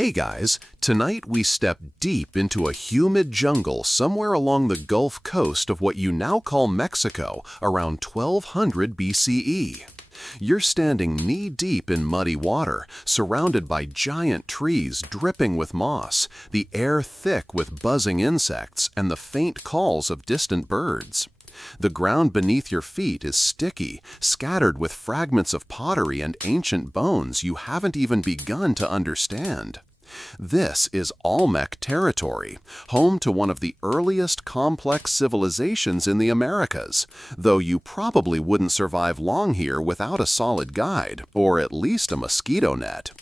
Hey guys, tonight we step deep into a humid jungle somewhere along the Gulf Coast of what you now call Mexico around 1200 BCE. You're standing knee-deep in muddy water, surrounded by giant trees dripping with moss, the air thick with buzzing insects, and the faint calls of distant birds. The ground beneath your feet is sticky, scattered with fragments of pottery and ancient bones you haven't even begun to understand. This is Olmec territory, home to one of the earliest complex civilizations in the Americas, though you probably wouldn't survive long here without a solid guide, or at least a mosquito net.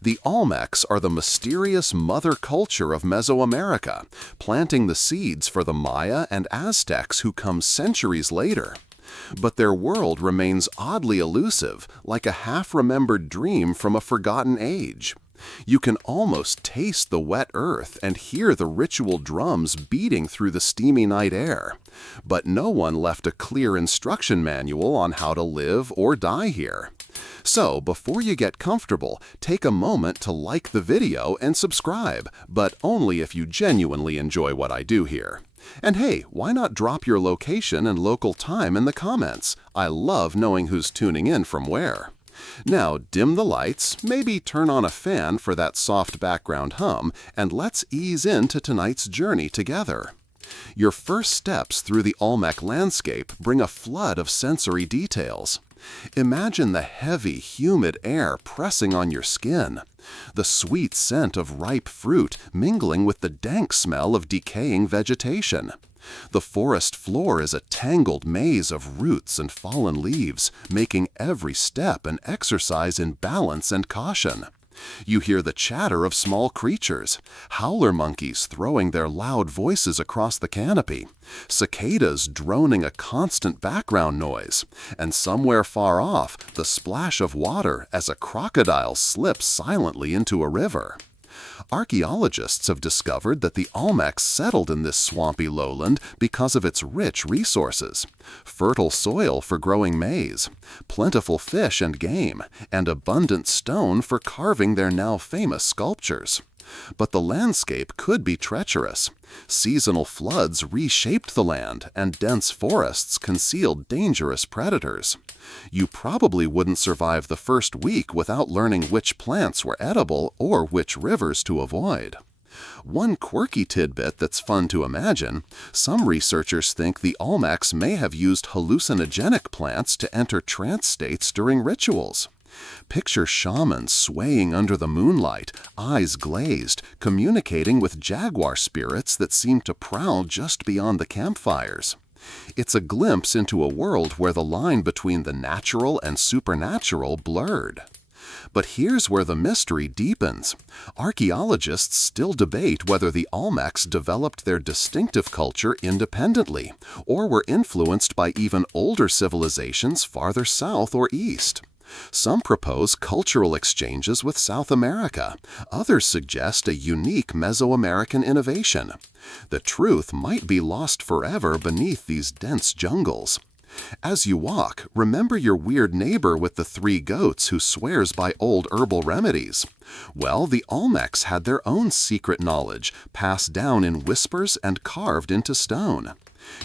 The Olmecs are the mysterious mother culture of Mesoamerica, planting the seeds for the Maya and Aztecs who come centuries later. But their world remains oddly elusive, like a half-remembered dream from a forgotten age. You can almost taste the wet earth and hear the ritual drums beating through the steamy night air. But no one left a clear instruction manual on how to live or die here. So, before you get comfortable, take a moment to like the video and subscribe, but only if you genuinely enjoy what I do here. And hey, why not drop your location and local time in the comments? I love knowing who's tuning in from where. Now, dim the lights, maybe turn on a fan for that soft background hum, and let's ease into tonight's journey together. Your first steps through the Olmec landscape bring a flood of sensory details. Imagine the heavy, humid air pressing on your skin, the sweet scent of ripe fruit mingling with the dank smell of decaying vegetation. The forest floor is a tangled maze of roots and fallen leaves, making every step an exercise in balance and caution. You hear the chatter of small creatures, howler monkeys throwing their loud voices across the canopy, cicadas droning a constant background noise, and somewhere far off, the splash of water as a crocodile slips silently into a river. Archaeologists have discovered that the Olmecs settled in this swampy lowland because of its rich resources: fertile soil for growing maize, plentiful fish and game, and abundant stone for carving their now famous sculptures. But the landscape could be treacherous. Seasonal floods reshaped the land, and dense forests concealed dangerous predators. You probably wouldn't survive the first week without learning which plants were edible or which rivers to avoid. One quirky tidbit that's fun to imagine: some researchers think the Olmecs may have used hallucinogenic plants to enter trance states during rituals. Picture shamans swaying under the moonlight, eyes glazed, communicating with jaguar spirits that seem to prowl just beyond the campfires. It's a glimpse into a world where the line between the natural and supernatural blurred. But here's where the mystery deepens. Archaeologists still debate whether the Olmecs developed their distinctive culture independently, or were influenced by even older civilizations farther south or east. Some propose cultural exchanges with South America. Others suggest a unique Mesoamerican innovation. The truth might be lost forever beneath these dense jungles. As you walk, remember your weird neighbor with the 3 goats who swears by old herbal remedies. Well, the Olmecs had their own secret knowledge, passed down in whispers and carved into stone.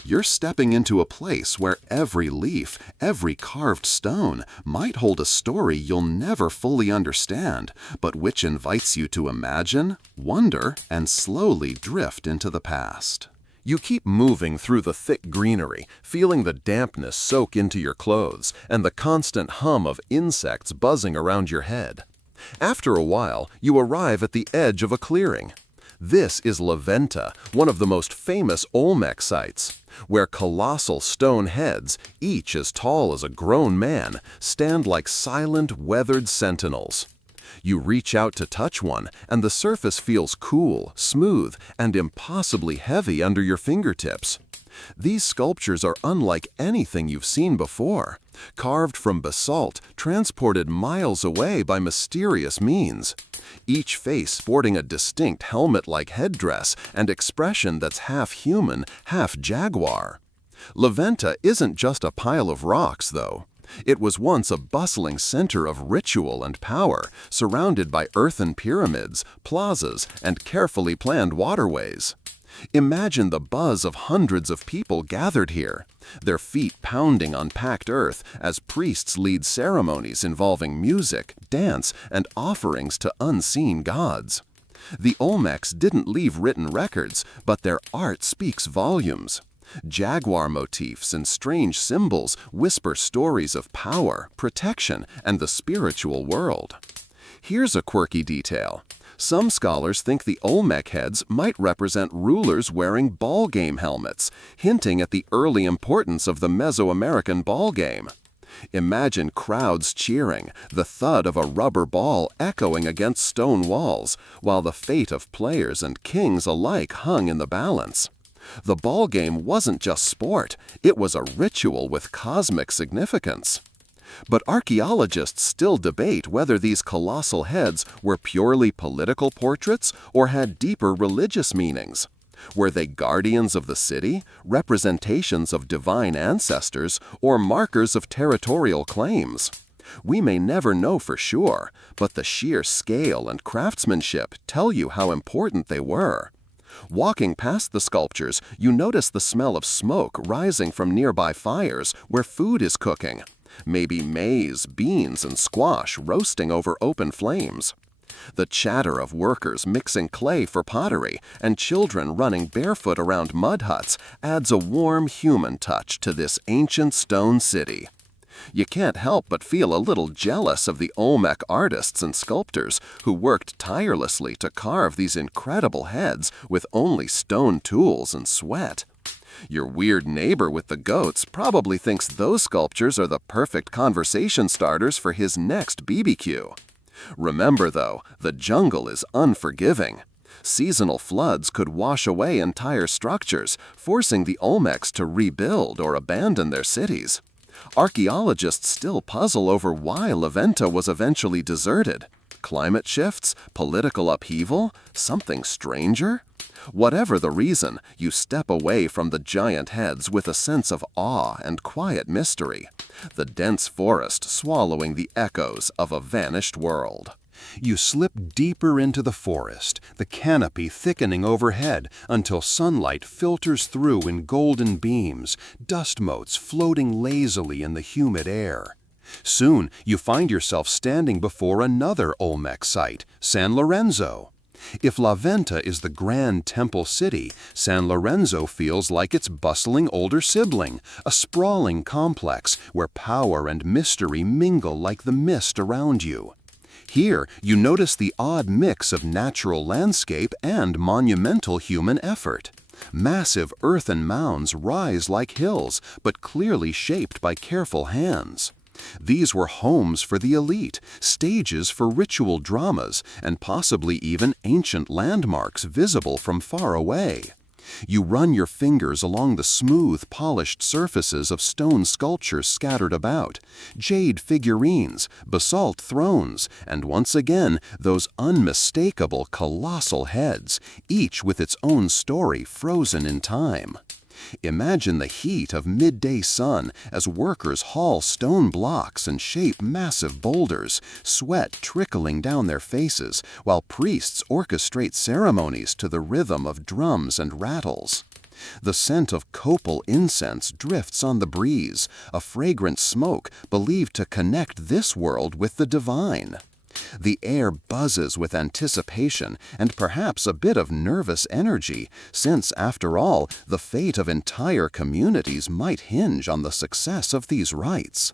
You're stepping into a place where every leaf, every carved stone, might hold a story you'll never fully understand, but which invites you to imagine, wonder, and slowly drift into the past. You keep moving through the thick greenery, feeling the dampness soak into your clothes and the constant hum of insects buzzing around your head. After a while, you arrive at the edge of a clearing. This is La Venta, one of the most famous Olmec sites, where colossal stone heads, each as tall as a grown man, stand like silent, weathered sentinels. You reach out to touch one, and the surface feels cool, smooth, and impossibly heavy under your fingertips. These sculptures are unlike anything you've seen before, carved from basalt, transported miles away by mysterious means. Each face sporting a distinct helmet-like headdress and expression that's half human, half jaguar. La Venta isn't just a pile of rocks, though. It was once a bustling center of ritual and power, surrounded by earthen pyramids, plazas, and carefully planned waterways. Imagine the buzz of hundreds of people gathered here, their feet pounding on packed earth as priests lead ceremonies involving music, dance, and offerings to unseen gods. The Olmecs didn't leave written records, but their art speaks volumes. Jaguar motifs and strange symbols whisper stories of power, protection, and the spiritual world. Here's a quirky detail. Some scholars think the Olmec heads might represent rulers wearing ball game helmets, hinting at the early importance of the Mesoamerican ball game. Imagine crowds cheering, the thud of a rubber ball echoing against stone walls, while the fate of players and kings alike hung in the balance. The ball game wasn't just sport, it was a ritual with cosmic significance. But archaeologists still debate whether these colossal heads were purely political portraits or had deeper religious meanings. Were they guardians of the city, representations of divine ancestors, or markers of territorial claims? We may never know for sure, but the sheer scale and craftsmanship tell you how important they were. Walking past the sculptures, you notice the smell of smoke rising from nearby fires where food is cooking. Maybe maize, beans, and squash roasting over open flames. The chatter of workers mixing clay for pottery and children running barefoot around mud huts adds a warm human touch to this ancient stone city. You can't help but feel a little jealous of the Olmec artists and sculptors who worked tirelessly to carve these incredible heads with only stone tools and sweat. Your weird neighbor with the goats probably thinks those sculptures are the perfect conversation starters for his next BBQ. Remember, though, the jungle is unforgiving. Seasonal floods could wash away entire structures, forcing the Olmecs to rebuild or abandon their cities. Archaeologists still puzzle over why Laventa was eventually deserted. Climate shifts? Political upheaval? Something stranger? Whatever the reason, you step away from the giant heads with a sense of awe and quiet mystery, the dense forest swallowing the echoes of a vanished world. You slip deeper into the forest, the canopy thickening overhead until sunlight filters through in golden beams, dust motes floating lazily in the humid air. Soon, you find yourself standing before another Olmec site, San Lorenzo. If La Venta is the grand temple city, San Lorenzo feels like its bustling older sibling, a sprawling complex where power and mystery mingle like the mist around you. Here, you notice the odd mix of natural landscape and monumental human effort. Massive earthen mounds rise like hills, but clearly shaped by careful hands. These were homes for the elite, stages for ritual dramas, and possibly even ancient landmarks visible from far away. You run your fingers along the smooth, polished surfaces of stone sculptures scattered about, jade figurines, basalt thrones, and once again those unmistakable colossal heads, each with its own story frozen in time. Imagine the heat of midday sun as workers haul stone blocks and shape massive boulders, sweat trickling down their faces, while priests orchestrate ceremonies to the rhythm of drums and rattles. The scent of copal incense drifts on the breeze, a fragrant smoke believed to connect this world with the divine. The air buzzes with anticipation and perhaps a bit of nervous energy, since, after all, the fate of entire communities might hinge on the success of these rites.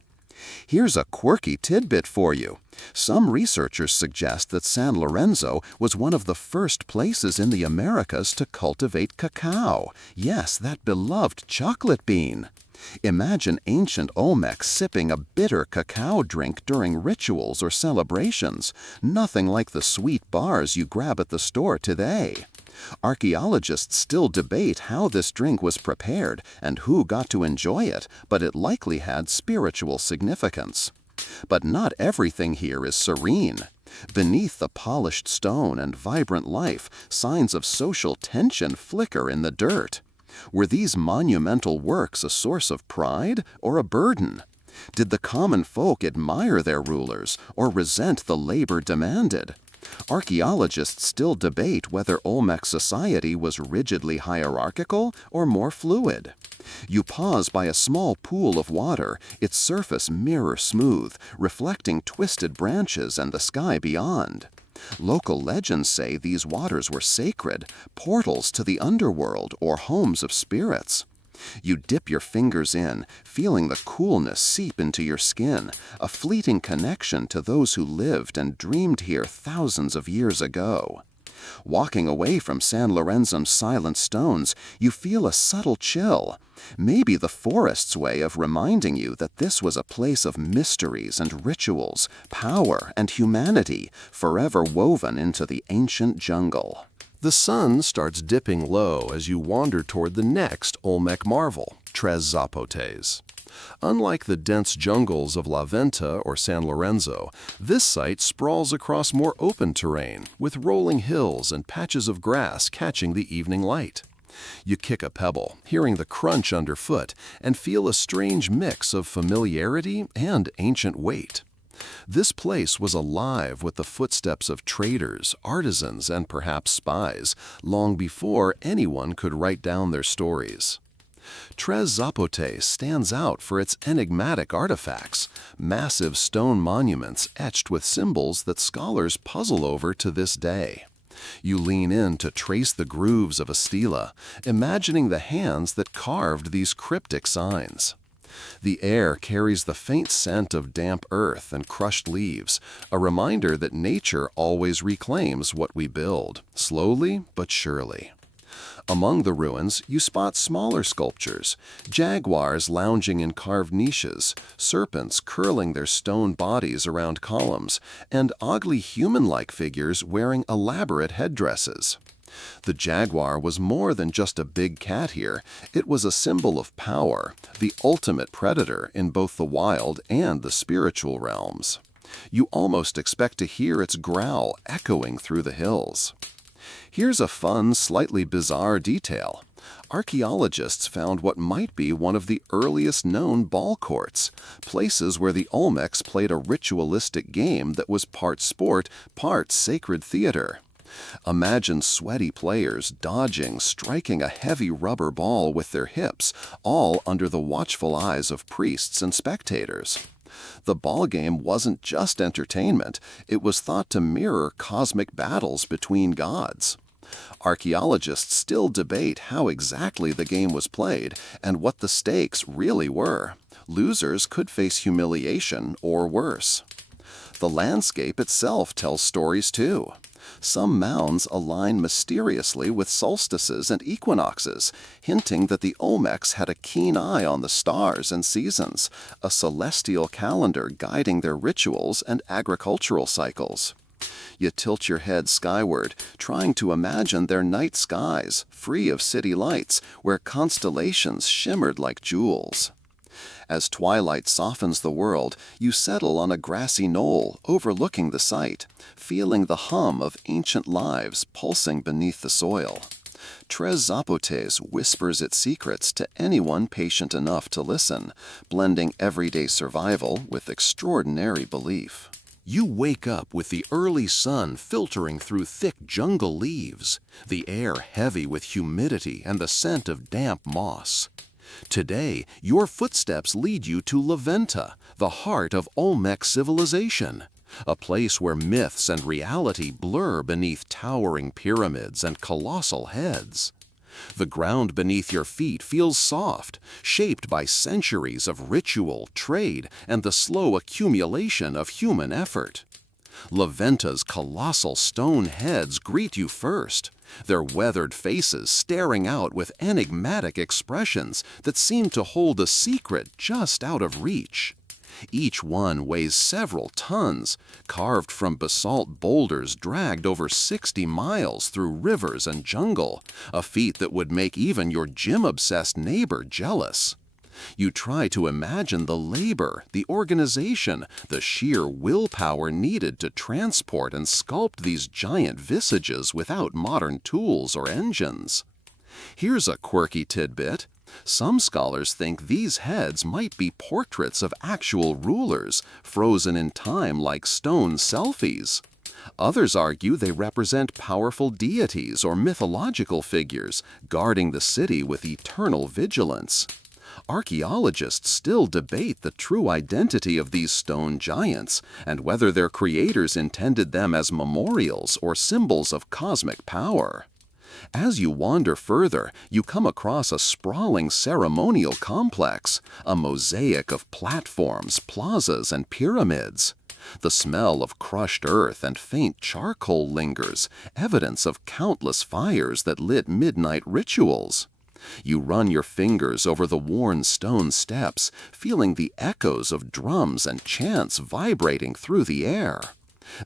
Here's a quirky tidbit for you. Some researchers suggest that San Lorenzo was one of the first places in the Americas to cultivate cacao. Yes, that beloved chocolate bean. Imagine ancient Olmecs sipping a bitter cacao drink during rituals or celebrations, nothing like the sweet bars you grab at the store today. Archaeologists still debate how this drink was prepared and who got to enjoy it, but it likely had spiritual significance. But not everything here is serene. Beneath the polished stone and vibrant life, signs of social tension flicker in the dirt. Were these monumental works a source of pride or a burden? Did the common folk admire their rulers or resent the labor demanded? Archaeologists still debate whether Olmec society was rigidly hierarchical or more fluid. You pause by a small pool of water, its surface mirror smooth, reflecting twisted branches and the sky beyond. Local legends say these waters were sacred, portals to the underworld or homes of spirits. You dip your fingers in, feeling the coolness seep into your skin, a fleeting connection to those who lived and dreamed here thousands of years ago. Walking away from San Lorenzo's silent stones, you feel a subtle chill. Maybe the forest's way of reminding you that this was a place of mysteries and rituals, power and humanity, forever woven into the ancient jungle. The sun starts dipping low as you wander toward the next Olmec marvel, Tres Zapotes. Unlike the dense jungles of La Venta or San Lorenzo, this site sprawls across more open terrain, with rolling hills and patches of grass catching the evening light. You kick a pebble, hearing the crunch underfoot, and feel a strange mix of familiarity and ancient weight. This place was alive with the footsteps of traders, artisans, and perhaps spies, long before anyone could write down their stories. Tres Zapotes stands out for its enigmatic artifacts, massive stone monuments etched with symbols that scholars puzzle over to this day. You lean in to trace the grooves of a stela, imagining the hands that carved these cryptic signs. The air carries the faint scent of damp earth and crushed leaves, a reminder that nature always reclaims what we build, slowly but surely. Among the ruins, you spot smaller sculptures, jaguars lounging in carved niches, serpents curling their stone bodies around columns, and oddly human-like figures wearing elaborate headdresses. The jaguar was more than just a big cat here. It was a symbol of power, the ultimate predator in both the wild and the spiritual realms. You almost expect to hear its growl echoing through the hills. Here's a fun, slightly bizarre detail. Archaeologists found what might be one of the earliest known ball courts, places where the Olmecs played a ritualistic game that was part sport, part sacred theater. Imagine sweaty players dodging, striking a heavy rubber ball with their hips, all under the watchful eyes of priests and spectators. The ball game wasn't just entertainment, it was thought to mirror cosmic battles between gods. Archaeologists still debate how exactly the game was played and what the stakes really were. Losers could face humiliation or worse. The landscape itself tells stories too. Some mounds align mysteriously with solstices and equinoxes, hinting that the Olmecs had a keen eye on the stars and seasons, a celestial calendar guiding their rituals and agricultural cycles. You tilt your head skyward, trying to imagine their night skies, free of city lights, where constellations shimmered like jewels. As twilight softens the world, you settle on a grassy knoll overlooking the site, feeling the hum of ancient lives pulsing beneath the soil. Tres Zapotes whispers its secrets to anyone patient enough to listen, blending everyday survival with extraordinary belief. You wake up with the early sun filtering through thick jungle leaves, the air heavy with humidity and the scent of damp moss. Today, your footsteps lead you to La Venta, the heart of Olmec civilization, a place where myths and reality blur beneath towering pyramids and colossal heads. The ground beneath your feet feels soft, shaped by centuries of ritual, trade, and the slow accumulation of human effort. La Venta's colossal stone heads greet you first, their weathered faces staring out with enigmatic expressions that seem to hold a secret just out of reach. Each one weighs several tons, carved from basalt boulders dragged over 60 miles through rivers and jungle, a feat that would make even your gym-obsessed neighbor jealous. You try to imagine the labor, the organization, the sheer willpower needed to transport and sculpt these giant visages without modern tools or engines. Here's a quirky tidbit. Some scholars think these heads might be portraits of actual rulers, frozen in time like stone selfies. Others argue they represent powerful deities or mythological figures, guarding the city with eternal vigilance. Archaeologists still debate the true identity of these stone giants and whether their creators intended them as memorials or symbols of cosmic power. As you wander further, you come across a sprawling ceremonial complex, a mosaic of platforms, plazas, and pyramids. The smell of crushed earth and faint charcoal lingers, evidence of countless fires that lit midnight rituals. You run your fingers over the worn stone steps, feeling the echoes of drums and chants vibrating through the air.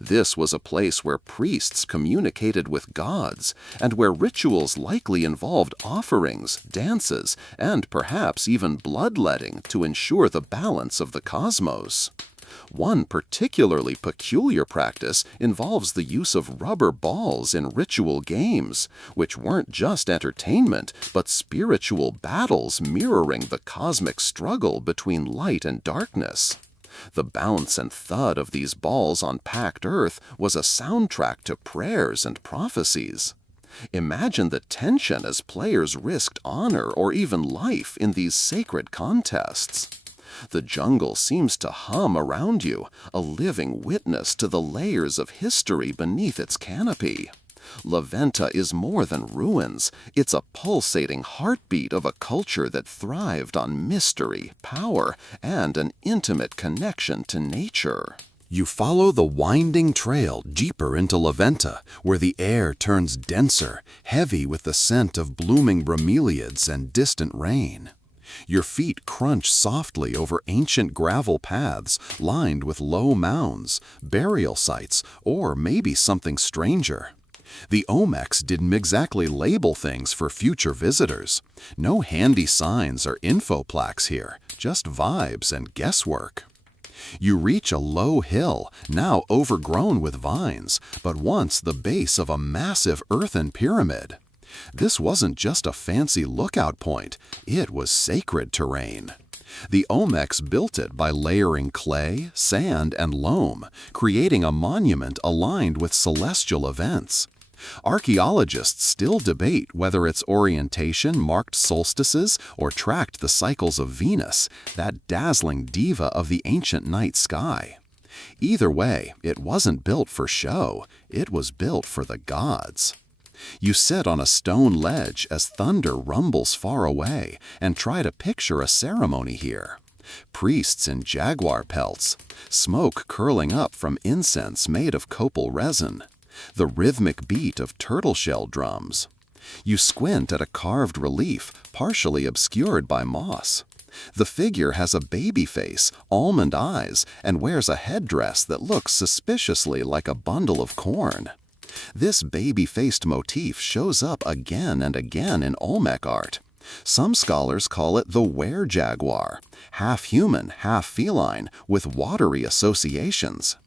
This was a place where priests communicated with gods, and where rituals likely involved offerings, dances, and perhaps even bloodletting to ensure the balance of the cosmos. One particularly peculiar practice involves the use of rubber balls in ritual games, which weren't just entertainment, but spiritual battles mirroring the cosmic struggle between light and darkness. The bounce and thud of these balls on packed earth was a soundtrack to prayers and prophecies. Imagine the tension as players risked honor or even life in these sacred contests. The jungle seems to hum around you, a living witness to the layers of history beneath its canopy. La Venta is more than ruins. It's a pulsating heartbeat of a culture that thrived on mystery, power, and an intimate connection to nature. You follow the winding trail deeper into La Venta, where the air turns denser, heavy with the scent of blooming bromeliads and distant rain. Your feet crunch softly over ancient gravel paths lined with low mounds, burial sites, or maybe something stranger. The Olmecs didn't exactly label things for future visitors. No handy signs or info plaques here, just vibes and guesswork. You reach a low hill, now overgrown with vines, but once the base of a massive earthen pyramid. This wasn't just a fancy lookout point, it was sacred terrain. The Olmecs built it by layering clay, sand, and loam, creating a monument aligned with celestial events. Archaeologists still debate whether its orientation marked solstices or tracked the cycles of Venus, that dazzling diva of the ancient night sky. Either way, it wasn't built for show, it was built for the gods. You sit on a stone ledge as thunder rumbles far away and try to picture a ceremony here. Priests in jaguar pelts, smoke curling up from incense made of copal resin, the rhythmic beat of turtle shell drums. You squint at a carved relief, partially obscured by moss. The figure has a baby face, almond eyes, and wears a headdress that looks suspiciously like a bundle of corn. This baby-faced motif shows up again and again in Olmec art. Some scholars call it the were-jaguar, half human, half feline, with watery associations.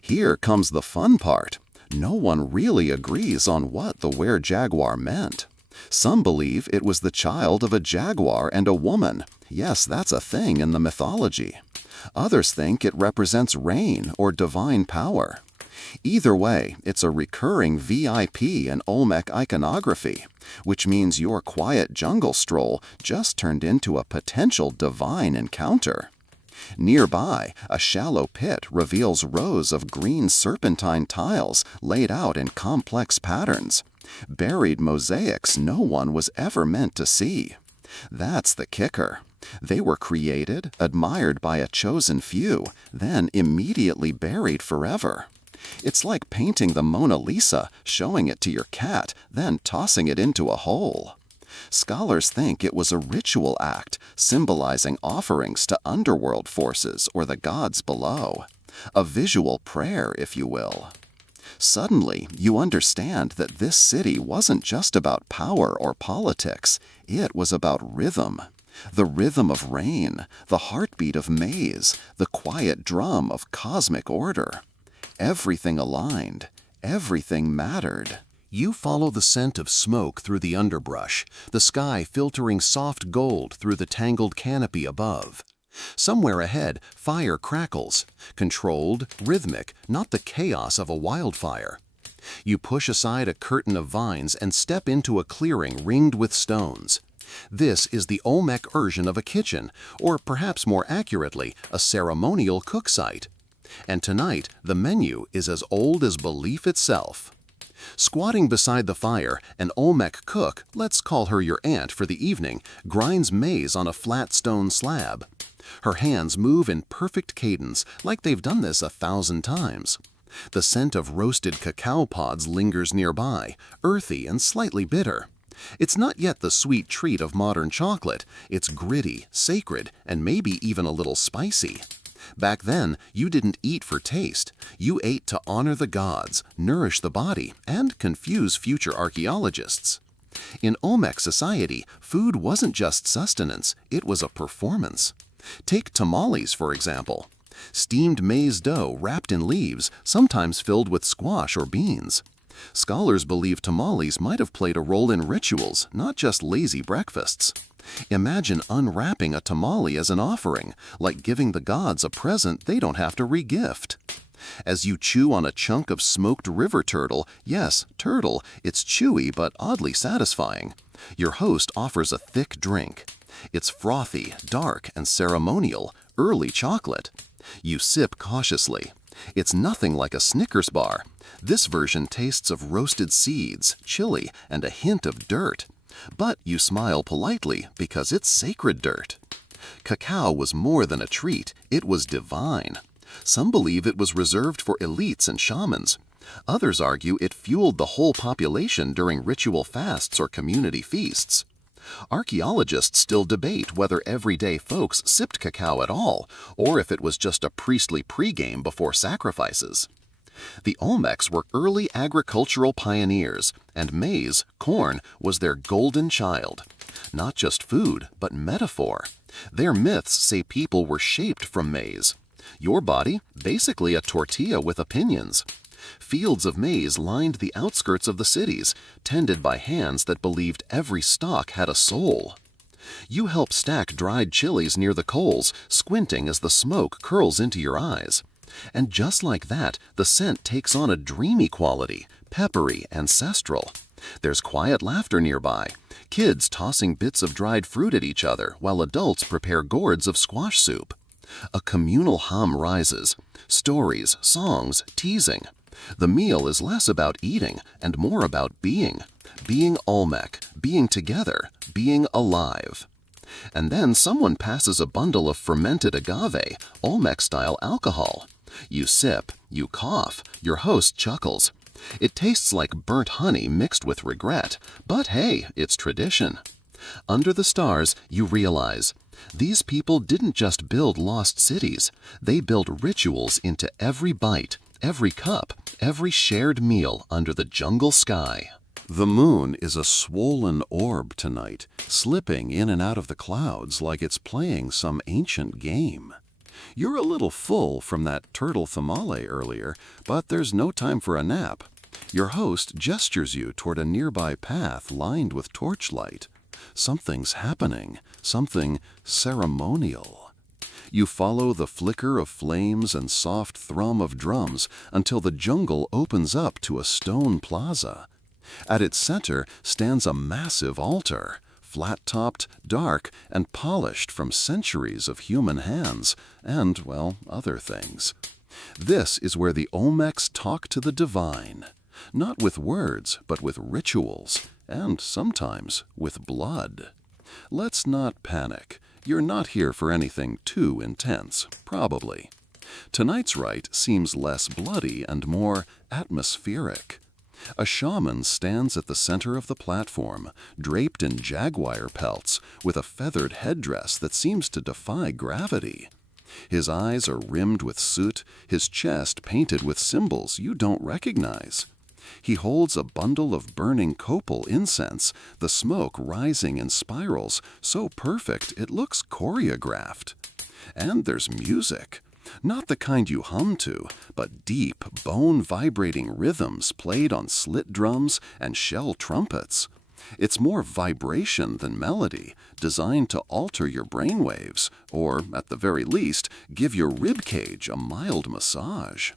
Here comes the fun part. No one really agrees on what the were-jaguar meant. Some believe it was the child of a jaguar and a woman. Yes, that's a thing in the mythology. Others think it represents rain or divine power. Either way, it's a recurring VIP in Olmec iconography, which means your quiet jungle stroll just turned into a potential divine encounter. Nearby, a shallow pit reveals rows of green serpentine tiles laid out in complex patterns, buried mosaics no one was ever meant to see. That's the kicker. They were created, admired by a chosen few, then immediately buried forever. It's like painting the Mona Lisa, showing it to your cat, then tossing it into a hole. Scholars think it was a ritual act, symbolizing offerings to underworld forces or the gods below. A visual prayer, if you will. Suddenly, you understand that this city wasn't just about power or politics, it was about rhythm. The rhythm of rain, the heartbeat of maize, the quiet drum of cosmic order. Everything aligned, everything mattered. You follow the scent of smoke through the underbrush, the sky filtering soft gold through the tangled canopy above. Somewhere ahead, fire crackles, controlled, rhythmic, not the chaos of a wildfire. You push aside a curtain of vines and step into a clearing ringed with stones. This is the Olmec version of a kitchen, or perhaps more accurately, a ceremonial cook site. And tonight, the menu is as old as belief itself. Squatting beside the fire, an Olmec cook, let's call her your aunt for the evening, grinds maize on a flat stone slab. Her hands move in perfect cadence, like they've done this 1,000 times. The scent of roasted cacao pods lingers nearby, earthy and slightly bitter. It's not yet the sweet treat of modern chocolate. It's gritty, sacred, and maybe even a little spicy. Back then, you didn't eat for taste. You ate to honor the gods, nourish the body, and confuse future archaeologists. In Olmec society, food wasn't just sustenance, it was a performance. Take tamales, for example. Steamed maize dough wrapped in leaves, sometimes filled with squash or beans. Scholars believe tamales might have played a role in rituals, not just lazy breakfasts. Imagine unwrapping a tamale as an offering, like giving the gods a present they don't have to re-gift. As you chew on a chunk of smoked river turtle, yes, turtle, it's chewy but oddly satisfying. Your host offers a thick drink. It's frothy, dark, and ceremonial, early chocolate. You sip cautiously. It's nothing like a Snickers bar. This version tastes of roasted seeds, chili, and a hint of dirt. But you smile politely because it's sacred dirt. Cacao was more than a treat, it was divine. Some believe it was reserved for elites and shamans. Others argue it fueled the whole population during ritual fasts or community feasts. Archaeologists still debate whether everyday folks sipped cacao at all, or if it was just a priestly pregame before sacrifices. The Olmecs were early agricultural pioneers, and maize, corn, was their golden child. Not just food, but metaphor. Their myths say people were shaped from maize. Your body, basically a tortilla with opinions. Fields of maize lined the outskirts of the cities, tended by hands that believed every stalk had a soul. You help stack dried chilies near the coals, squinting as the smoke curls into your eyes. And just like that, the scent takes on a dreamy quality, peppery, ancestral. There's quiet laughter nearby, kids tossing bits of dried fruit at each other while adults prepare gourds of squash soup. A communal hum rises. Stories, songs, teasing. The meal is less about eating and more about being. Being Olmec, being together, being alive. And then someone passes a bundle of fermented agave, Olmec-style alcohol. You sip, you cough, your host chuckles. It tastes like burnt honey mixed with regret, but hey, it's tradition. Under the stars, you realize, these people didn't just build lost cities, they built rituals into every bite, every cup, every shared meal under the jungle sky. The moon is a swollen orb tonight, slipping in and out of the clouds like it's playing some ancient game. You're a little full from that turtle tamale earlier, but there's no time for a nap. Your host gestures you toward a nearby path lined with torchlight. Something's happening, something ceremonial. You follow the flicker of flames and soft thrum of drums until the jungle opens up to a stone plaza. At its center stands a massive altar, flat-topped, dark, and polished from centuries of human hands and, well, other things. This is where the Olmecs talk to the divine, not with words, but with rituals, and sometimes with blood. Let's not panic. You're not here for anything too intense, probably. Tonight's rite seems less bloody and more atmospheric. A shaman stands at the center of the platform, draped in jaguar pelts, with a feathered headdress that seems to defy gravity. His eyes are rimmed with soot, his chest painted with symbols you don't recognize. He holds a bundle of burning copal incense, the smoke rising in spirals, so perfect it looks choreographed. And there's music. Not the kind you hum to, but deep, bone-vibrating rhythms played on slit drums and shell trumpets. It's more vibration than melody, designed to alter your brainwaves, or, at the very least, give your ribcage a mild massage.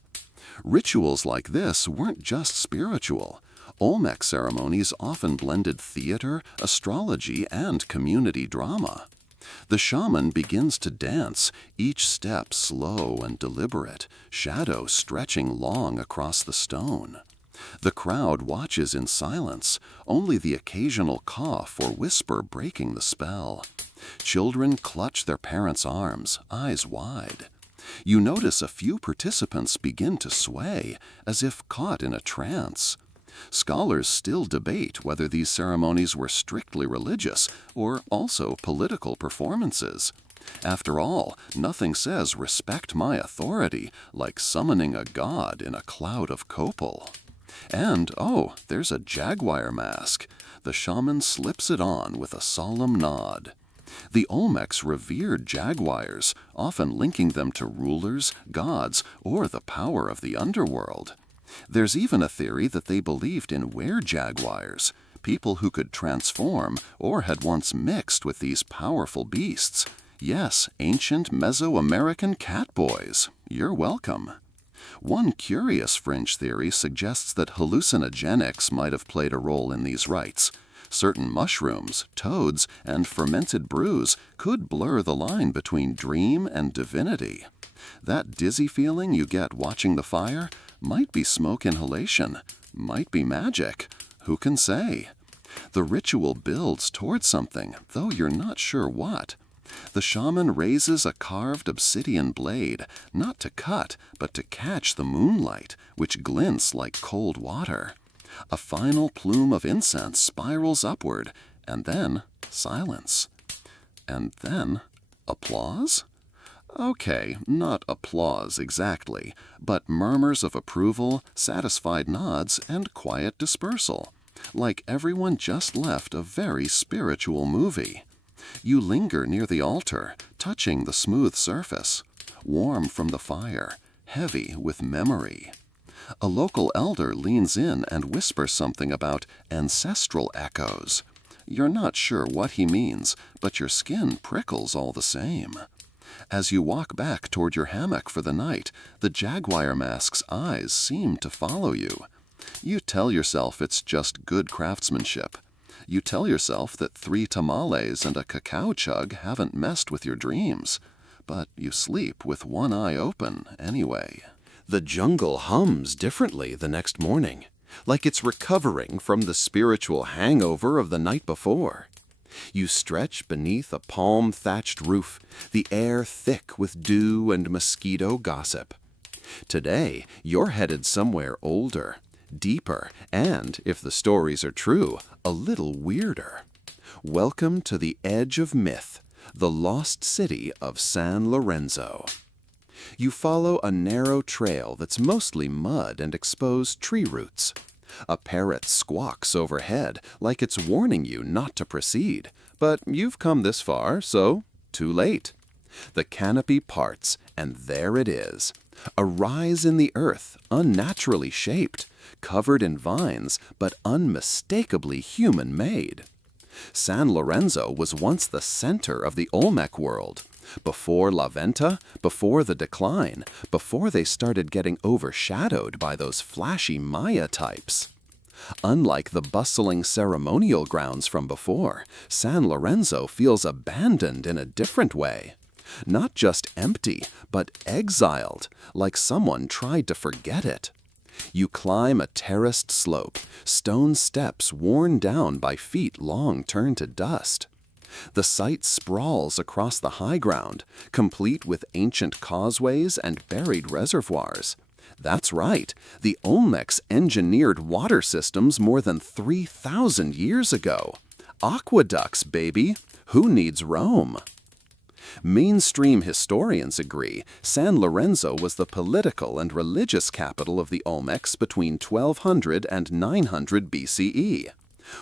Rituals like this weren't just spiritual. Olmec ceremonies often blended theater, astrology, and community drama. The shaman begins to dance, each step slow and deliberate, shadow stretching long across the stone. The crowd watches in silence, only the occasional cough or whisper breaking the spell. Children clutch their parents' arms, eyes wide. You notice a few participants begin to sway, as if caught in a trance. Scholars still debate whether these ceremonies were strictly religious or also political performances. After all, nothing says respect my authority like summoning a god in a cloud of copal. And, oh, there's a jaguar mask. The shaman slips it on with a solemn nod. The Olmecs revered jaguars, often linking them to rulers, gods, or the power of the underworld. There's even a theory that they believed in were-jaguars, people who could transform or had once mixed with these powerful beasts. Yes, ancient Mesoamerican catboys. You're welcome. One curious fringe theory suggests that hallucinogenics might have played a role in these rites. Certain mushrooms, toads, and fermented brews could blur the line between dream and divinity. That dizzy feeling you get watching the fire might be smoke inhalation, might be magic. Who can say? The ritual builds towards something, though you're not sure what. The shaman raises a carved obsidian blade, not to cut, but to catch the moonlight, which glints like cold water. A final plume of incense spirals upward, and then silence. And then applause? Okay, not applause exactly, but murmurs of approval, satisfied nods, and quiet dispersal, like everyone just left a very spiritual movie. You linger near the altar, touching the smooth surface, warm from the fire, heavy with memory. A local elder leans in and whispers something about ancestral echoes. You're not sure what he means, but your skin prickles all the same. As you walk back toward your hammock for the night, the jaguar mask's eyes seem to follow you. You tell yourself it's just good craftsmanship. You tell yourself that 3 tamales and a cacao chug haven't messed with your dreams. But you sleep with one eye open anyway. The jungle hums differently the next morning, like it's recovering from the spiritual hangover of the night before. You stretch beneath a palm-thatched roof, the air thick with dew and mosquito gossip. Today, you're headed somewhere older, deeper, and, if the stories are true, a little weirder. Welcome to the edge of myth, the lost city of San Lorenzo. You follow a narrow trail that's mostly mud and exposed tree roots. A parrot squawks overhead like it's warning you not to proceed, but you've come this far, so too late. The canopy parts, and there it is. A rise in the earth, unnaturally shaped, covered in vines, but unmistakably human-made. San Lorenzo was once the center of the Olmec world. Before La Venta, before the decline, before they started getting overshadowed by those flashy Maya types. Unlike the bustling ceremonial grounds from before, San Lorenzo feels abandoned in a different way. Not just empty, but exiled, like someone tried to forget it. You climb a terraced slope, stone steps worn down by feet long turned to dust. The site sprawls across the high ground, complete with ancient causeways and buried reservoirs. That's right, the Olmecs engineered water systems more than 3,000 years ago. Aqueducts, baby! Who needs Rome? Mainstream historians agree San Lorenzo was the political and religious capital of the Olmecs between 1200 and 900 BCE.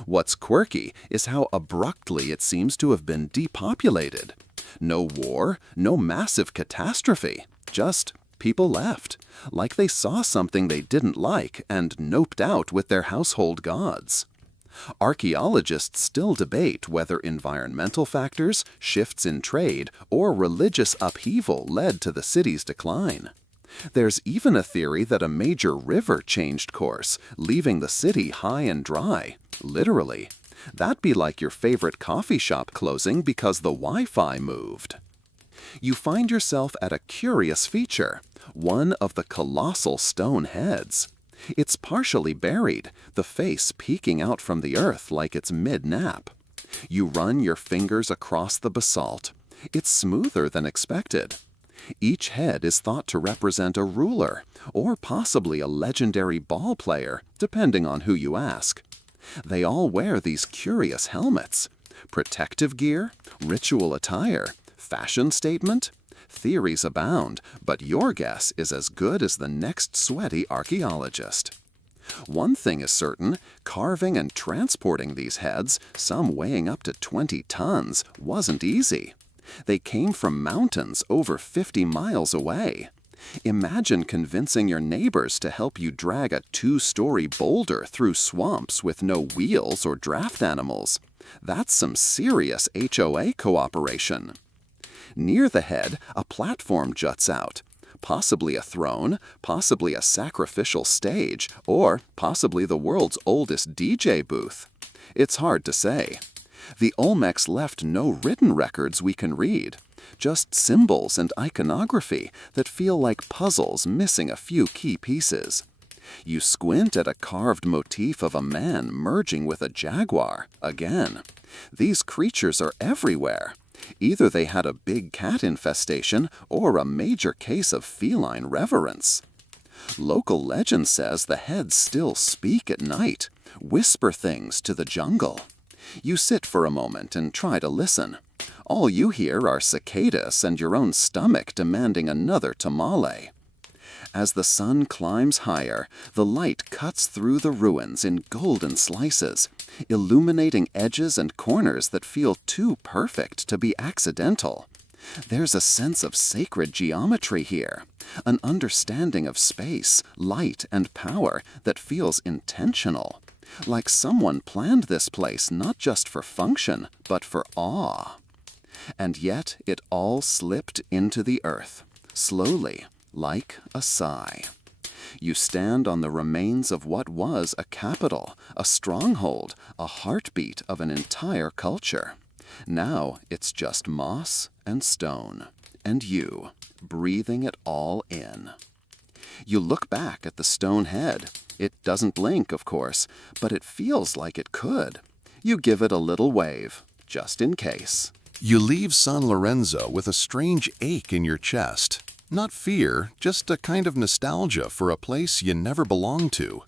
What's quirky is how abruptly it seems to have been depopulated. No war, no massive catastrophe. Just people left, like they saw something they didn't like and noped out with their household gods. Archaeologists still debate whether environmental factors, shifts in trade, or religious upheaval led to the city's decline. There's even a theory that a major river changed course, leaving the city high and dry, literally. That'd be like your favorite coffee shop closing because the Wi-Fi moved. You find yourself at a curious feature, one of the colossal stone heads. It's partially buried, the face peeking out from the earth like it's mid-nap. You run your fingers across the basalt. It's smoother than expected. Each head is thought to represent a ruler, or possibly a legendary ball player, depending on who you ask. They all wear these curious helmets. Protective gear, ritual attire, fashion statement? Theories abound, but your guess is as good as the next sweaty archaeologist. One thing is certain, carving and transporting these heads, some weighing up to 20 tons, wasn't easy. They came from mountains over 50 miles away. Imagine convincing your neighbors to help you drag a 2-story boulder through swamps with no wheels or draft animals. That's some serious HOA cooperation. Near the head, a platform juts out. Possibly a throne, possibly a sacrificial stage, or possibly the world's oldest DJ booth. It's hard to say. The Olmecs left no written records we can read, just symbols and iconography that feel like puzzles missing a few key pieces. You squint at a carved motif of a man merging with a jaguar, again. These creatures are everywhere. Either they had a big cat infestation or a major case of feline reverence. Local legend says the heads still speak at night, whisper things to the jungle. You sit for a moment and try to listen. All you hear are cicadas and your own stomach demanding another tamale. As the sun climbs higher, the light cuts through the ruins in golden slices, illuminating edges and corners that feel too perfect to be accidental. There's a sense of sacred geometry here, an understanding of space, light, and power that feels intentional. Like someone planned this place not just for function, but for awe. And yet it all slipped into the earth, slowly, like a sigh. You stand on the remains of what was a capital, a stronghold, a heartbeat of an entire culture. Now it's just moss and stone, and you, breathing it all in. You look back at the stone head. It doesn't blink, of course, but it feels like it could. You give it a little wave, just in case. You leave San Lorenzo with a strange ache in your chest. Not fear, just a kind of nostalgia for a place you never belonged to.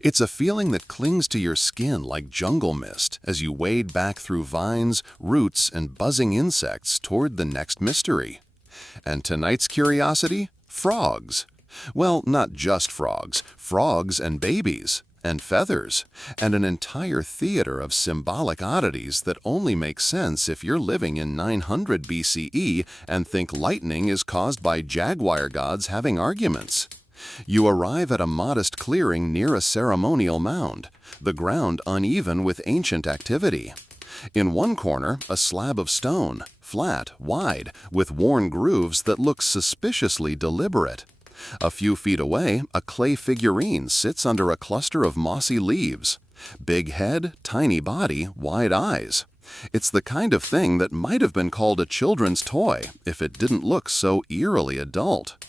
It's a feeling that clings to your skin like jungle mist as you wade back through vines, roots, and buzzing insects toward the next mystery. And tonight's curiosity? Frogs. Well, not just frogs. Frogs and babies. And feathers, and an entire theater of symbolic oddities that only make sense if you're living in 900 BCE and think lightning is caused by jaguar gods having arguments. You arrive at a modest clearing near a ceremonial mound, the ground uneven with ancient activity. In one corner, a slab of stone, flat, wide, with worn grooves that look suspiciously deliberate. A few feet away, a clay figurine sits under a cluster of mossy leaves. Big head, tiny body, wide eyes. It's the kind of thing that might have been called a children's toy if it didn't look so eerily adult.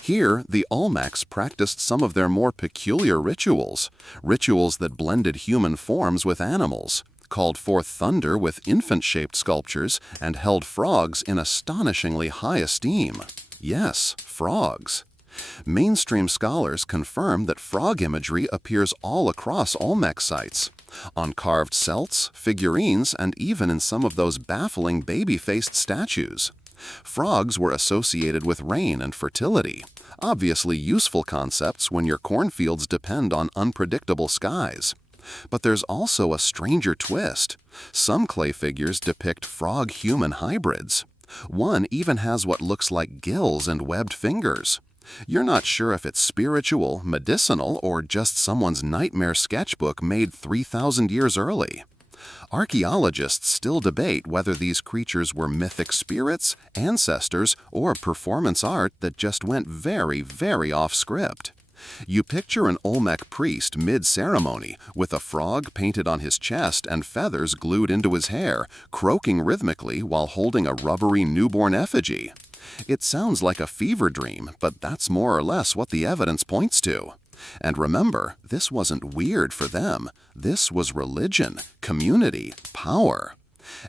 Here, the Olmecs practiced some of their more peculiar rituals that blended human forms with animals, called forth thunder with infant-shaped sculptures, and held frogs in astonishingly high esteem. Yes, frogs. Mainstream scholars confirm that frog imagery appears all across Olmec sites, on carved celts, figurines, and even in some of those baffling baby-faced statues. Frogs were associated with rain and fertility, obviously useful concepts when your cornfields depend on unpredictable skies. But there's also a stranger twist. Some clay figures depict frog-human hybrids. One even has what looks like gills and webbed fingers. You're not sure if it's spiritual, medicinal, or just someone's nightmare sketchbook made 3,000 years early. Archaeologists still debate whether these creatures were mythic spirits, ancestors, or performance art that just went very, very off script. You picture an Olmec priest mid-ceremony with a frog painted on his chest and feathers glued into his hair, croaking rhythmically while holding a rubbery newborn effigy. It sounds like a fever dream, but that's more or less what the evidence points to. And remember, this wasn't weird for them. This was religion, community, power.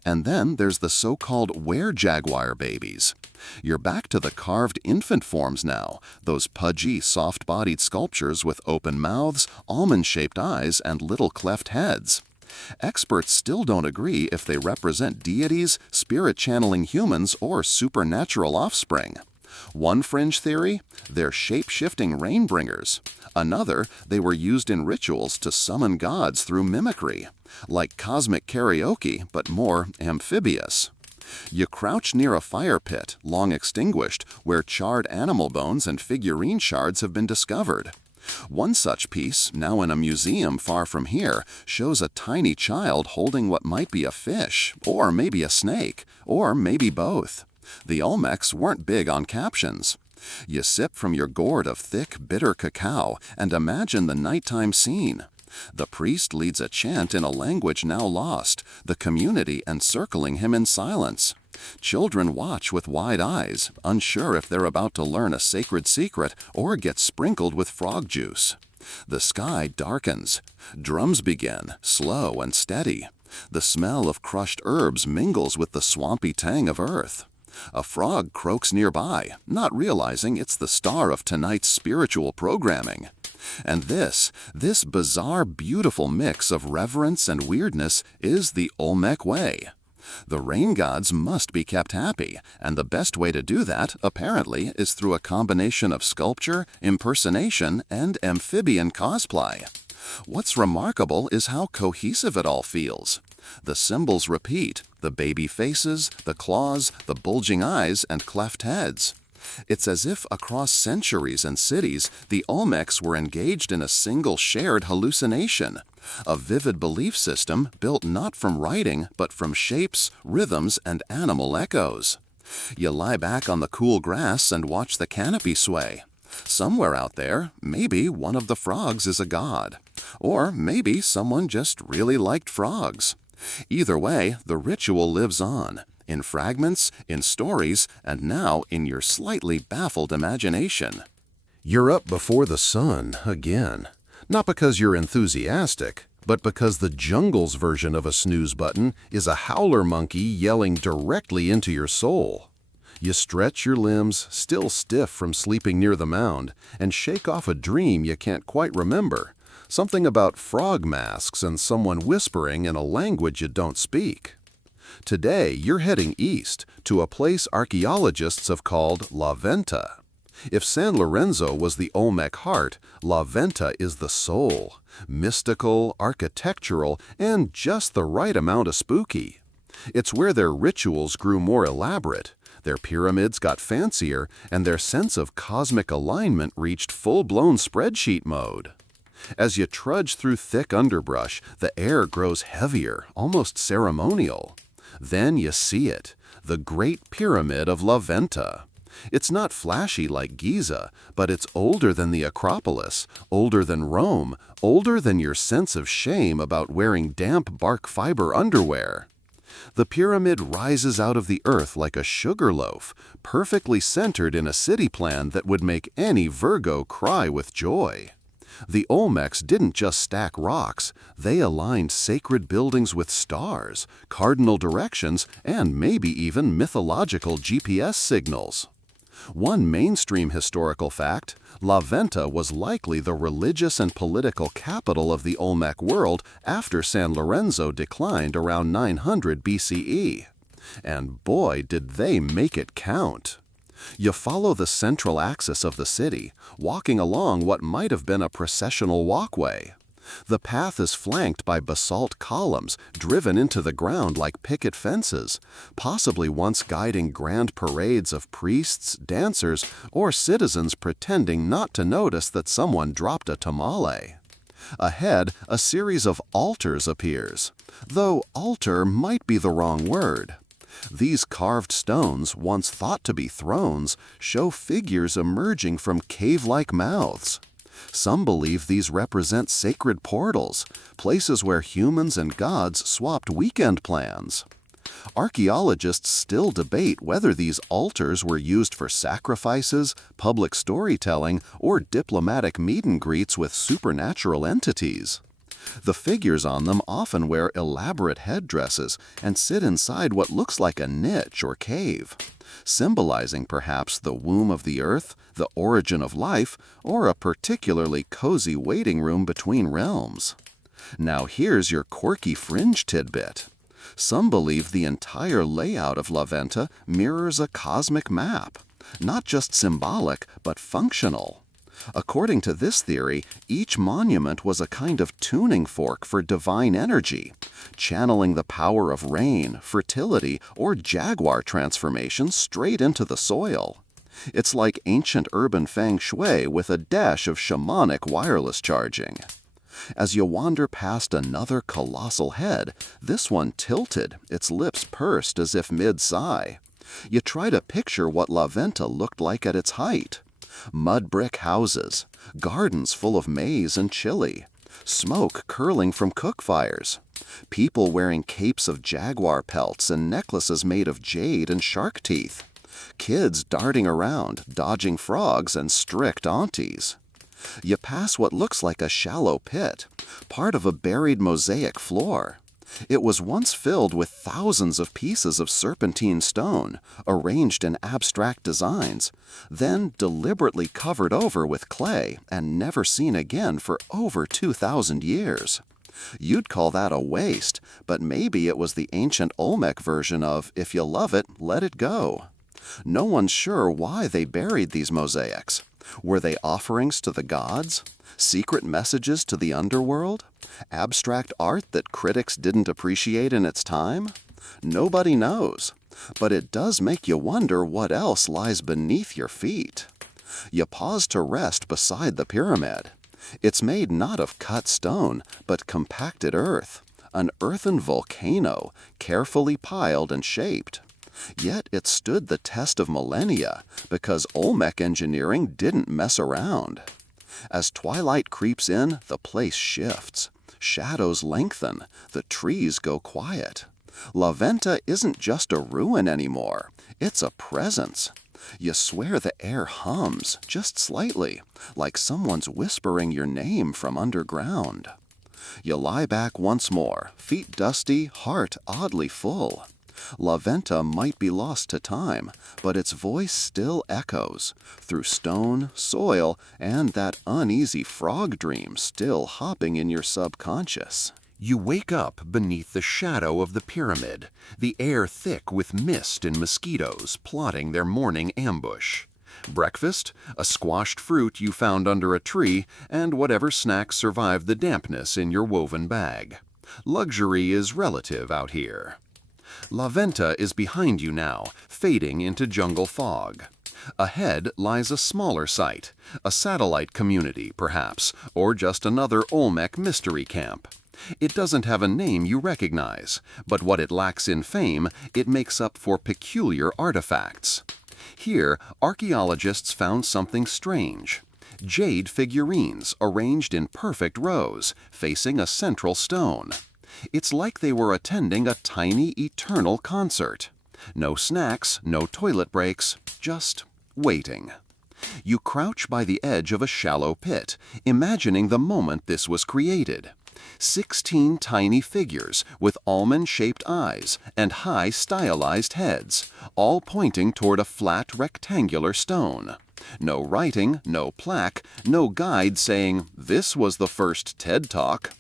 And then there's the so-called were-jaguar babies. You're back to the carved infant forms now, those pudgy, soft-bodied sculptures with open mouths, almond-shaped eyes, and little cleft heads. Experts still don't agree if they represent deities, spirit-channeling humans, or supernatural offspring. One fringe theory, they're shape-shifting rain-bringers. Another, they were used in rituals to summon gods through mimicry, like cosmic karaoke, but more amphibious. You crouch near a fire pit, long extinguished, where charred animal bones and figurine shards have been discovered. One such piece, now in a museum far from here, shows a tiny child holding what might be a fish, or maybe a snake, or maybe both. The Olmecs weren't big on captions. You sip from your gourd of thick, bitter cacao and imagine the nighttime scene. The priest leads a chant in a language now lost, the community encircling him in silence. Children watch with wide eyes, unsure if they're about to learn a sacred secret or get sprinkled with frog juice. The sky darkens. Drums begin, slow and steady. The smell of crushed herbs mingles with the swampy tang of earth. A frog croaks nearby, not realizing it's the star of tonight's spiritual programming. And this bizarre, beautiful mix of reverence and weirdness is the Olmec way. The rain gods must be kept happy, and the best way to do that, apparently, is through a combination of sculpture, impersonation, and amphibian cosplay. What's remarkable is how cohesive it all feels. The symbols repeat, the baby faces, the claws, the bulging eyes, and cleft heads. It's as if across centuries and cities, the Olmecs were engaged in a single shared hallucination, a vivid belief system built not from writing, but from shapes, rhythms, and animal echoes. You lie back on the cool grass and watch the canopy sway. Somewhere out there, maybe one of the frogs is a god. Or maybe someone just really liked frogs. Either way, the ritual lives on, in fragments, in stories, and now in your slightly baffled imagination. You're up before the sun again. Not because you're enthusiastic, but because the jungle's version of a snooze button is a howler monkey yelling directly into your soul. You stretch your limbs, still stiff from sleeping near the mound, and shake off a dream you can't quite remember. Something about frog masks and someone whispering in a language you don't speak. Today, you're heading east to a place archaeologists have called La Venta. If San Lorenzo was the Olmec heart, La Venta is the soul, mystical, architectural, and just the right amount of spooky. It's where their rituals grew more elaborate, their pyramids got fancier, and their sense of cosmic alignment reached full-blown spreadsheet mode. As you trudge through thick underbrush, the air grows heavier, almost ceremonial. Then you see it, the Great Pyramid of La Venta. It's not flashy like Giza, but it's older than the Acropolis, older than Rome, older than your sense of shame about wearing damp bark fiber underwear. The pyramid rises out of the earth like a sugar loaf, perfectly centered in a city plan that would make any Virgo cry with joy. The Olmecs didn't just stack rocks, they aligned sacred buildings with stars, cardinal directions, and maybe even mythological GPS signals. One mainstream historical fact, La Venta was likely the religious and political capital of the Olmec world after San Lorenzo declined around 900 BCE. And boy, did they make it count! You follow the central axis of the city, walking along what might have been a processional walkway. The path is flanked by basalt columns driven into the ground like picket fences, possibly once guiding grand parades of priests, dancers, or citizens pretending not to notice that someone dropped a tamale. Ahead, a series of altars appears, though altar might be the wrong word. These carved stones, once thought to be thrones, show figures emerging from cave-like mouths. Some believe these represent sacred portals, places where humans and gods swapped weekend plans. Archaeologists still debate whether these altars were used for sacrifices, public storytelling, or diplomatic meet and greets with supernatural entities. The figures on them often wear elaborate headdresses and sit inside what looks like a niche or cave, symbolizing perhaps the womb of the earth, the origin of life, or a particularly cozy waiting room between realms. Now here's your quirky fringe tidbit. Some believe the entire layout of La Venta mirrors a cosmic map, not just symbolic, but functional. According to this theory, each monument was a kind of tuning fork for divine energy, channeling the power of rain, fertility, or jaguar transformation straight into the soil. It's like ancient urban feng shui with a dash of shamanic wireless charging. As you wander past another colossal head, this one tilted, its lips pursed as if mid-sigh. You try to picture what La Venta looked like at its height. Mud brick houses, gardens full of maize and chili, smoke curling from cook fires, people wearing capes of jaguar pelts and necklaces made of jade and shark teeth, kids darting around, dodging frogs and strict aunties. You pass what looks like a shallow pit, part of a buried mosaic floor. It was once filled with thousands of pieces of serpentine stone, arranged in abstract designs, then deliberately covered over with clay and never seen again for over 2,000 years. You'd call that a waste, but maybe it was the ancient Olmec version of, if you love it, let it go. No one's sure why they buried these mosaics. Were they offerings to the gods? Secret messages to the underworld? Abstract art that critics didn't appreciate in its time? Nobody knows, but it does make you wonder what else lies beneath your feet. You pause to rest beside the pyramid. It's made not of cut stone, but compacted earth, an earthen volcano, carefully piled and shaped. Yet it stood the test of millennia because Olmec engineering didn't mess around. As twilight creeps in, the place shifts. Shadows lengthen, the trees go quiet. La Venta isn't just a ruin anymore, it's a presence. You swear the air hums, just slightly, like someone's whispering your name from underground. You lie back once more, feet dusty, heart oddly full. La Venta might be lost to time, but its voice still echoes, through stone, soil, and that uneasy frog dream still hopping in your subconscious. You wake up beneath the shadow of the pyramid, the air thick with mist and mosquitoes plotting their morning ambush. Breakfast, a squashed fruit you found under a tree, and whatever snacks survived the dampness in your woven bag. Luxury is relative out here. La Venta is behind you now, fading into jungle fog. Ahead lies a smaller site, a satellite community, perhaps, or just another Olmec mystery camp. It doesn't have a name you recognize, but what it lacks in fame, it makes up for peculiar artifacts. Here, archaeologists found something strange. Jade figurines arranged in perfect rows, facing a central stone. It's like they were attending a tiny, eternal concert. No snacks, no toilet breaks, just waiting. You crouch by the edge of a shallow pit, imagining the moment this was created. 16 tiny figures with almond-shaped eyes and high stylized heads, all pointing toward a flat rectangular stone. No writing, no plaque, no guide saying, "This was the first TED Talk."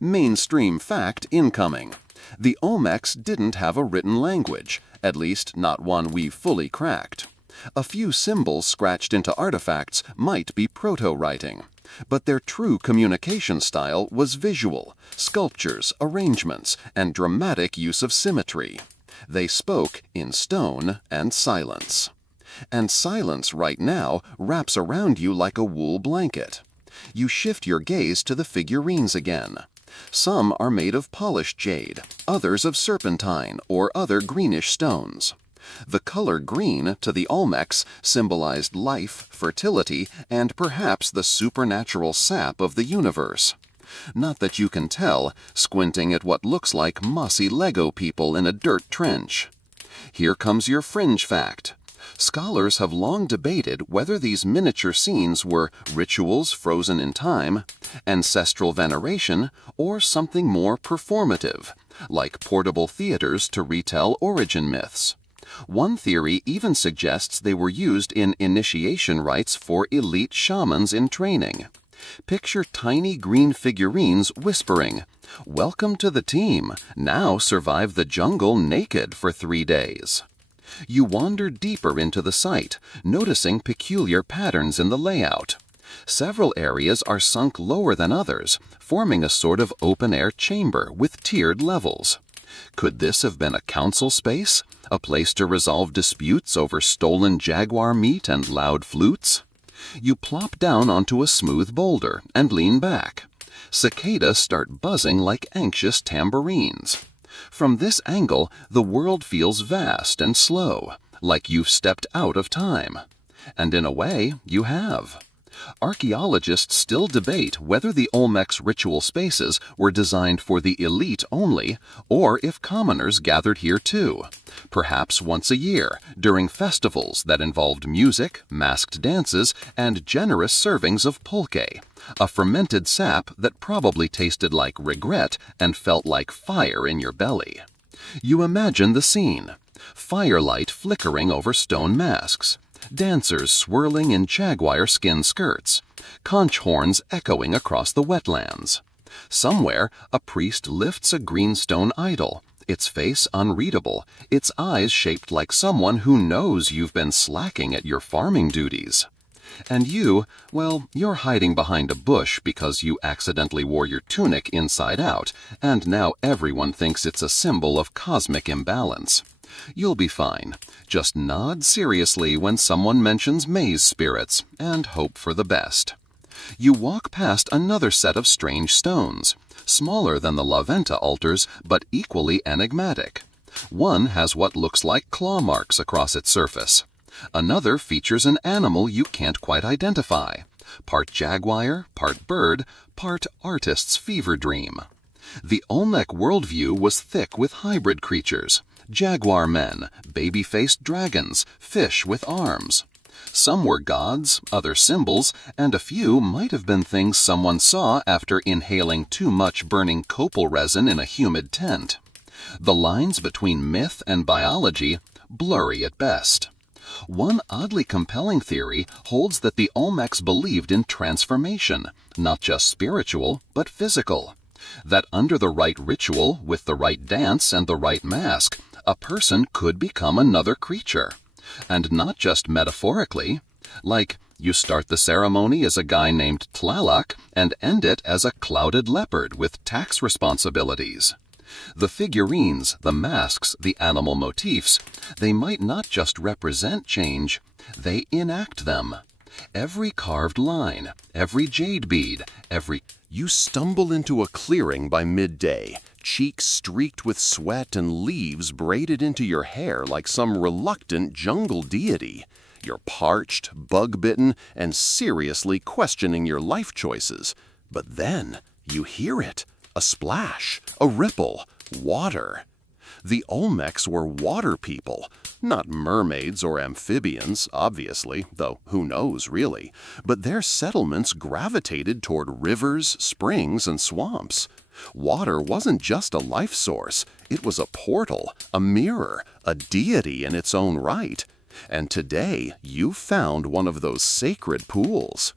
Mainstream fact incoming. The Olmecs didn't have a written language, at least not one we've fully cracked. A few symbols scratched into artifacts might be proto-writing, but their true communication style was visual, sculptures, arrangements, and dramatic use of symmetry. They spoke in stone and silence. And silence right now wraps around you like a wool blanket. You shift your gaze to the figurines again. Some are made of polished jade, others of serpentine or other greenish stones. The color green to the Olmecs symbolized life, fertility, and perhaps the supernatural sap of the universe. Not that you can tell, squinting at what looks like mossy Lego people in a dirt trench. Here comes your fringe fact. Scholars have long debated whether these miniature scenes were rituals frozen in time, ancestral veneration, or something more performative, like portable theaters to retell origin myths. One theory even suggests they were used in initiation rites for elite shamans in training. Picture tiny green figurines whispering, "Welcome to the team. Now survive the jungle naked for 3 days." You wander deeper into the site, noticing peculiar patterns in the layout. Several areas are sunk lower than others, forming a sort of open-air chamber with tiered levels. Could this have been a council space? A place to resolve disputes over stolen jaguar meat and loud flutes? You plop down onto a smooth boulder and lean back. Cicadas start buzzing like anxious tambourines. From this angle, the world feels vast and slow, like you've stepped out of time. And in a way, you have. Archaeologists still debate whether the Olmecs ritual spaces were designed for the elite only, or if commoners gathered here too, perhaps once a year, during festivals that involved music, masked dances, and generous servings of pulque, a fermented sap that probably tasted like regret and felt like fire in your belly. You imagine the scene: firelight flickering over stone masks, dancers swirling in jaguar skin skirts, conch horns echoing across the wetlands. Somewhere, a priest lifts a greenstone idol, its face unreadable, its eyes shaped like someone who knows you've been slacking at your farming duties. And you, well, you're hiding behind a bush because you accidentally wore your tunic inside out, and now everyone thinks it's a symbol of cosmic imbalance. You'll be fine. Just nod seriously when someone mentions maize spirits, and hope for the best. You walk past another set of strange stones, smaller than the La Venta altars, but equally enigmatic. One has what looks like claw marks across its surface. Another features an animal you can't quite identify, part jaguar, part bird, part artist's fever dream. The Olmec worldview was thick with hybrid creatures: jaguar men, baby-faced dragons, fish with arms. Some were gods, other symbols, and a few might have been things someone saw after inhaling too much burning copal resin in a humid tent. The lines between myth and biology, blurry at best. One oddly compelling theory holds that the Olmecs believed in transformation, not just spiritual, but physical. That under the right ritual, with the right dance and the right mask, a person could become another creature. And not just metaphorically, like you start the ceremony as a guy named Tlaloc and end it as a clouded leopard with tax responsibilities. The figurines, the masks, the animal motifs, they might not just represent change, they enact them. Every carved line, every jade bead, every... You stumble into a clearing by midday, cheeks streaked with sweat and leaves braided into your hair like some reluctant jungle deity. You're parched, bug-bitten, and seriously questioning your life choices. But then you hear it. A splash, a ripple, water. The Olmecs were water people, not mermaids or amphibians, obviously, though who knows really, but their settlements gravitated toward rivers, springs, and swamps. Water wasn't just a life source, it was a portal, a mirror, a deity in its own right. And today, you've found one of those sacred pools.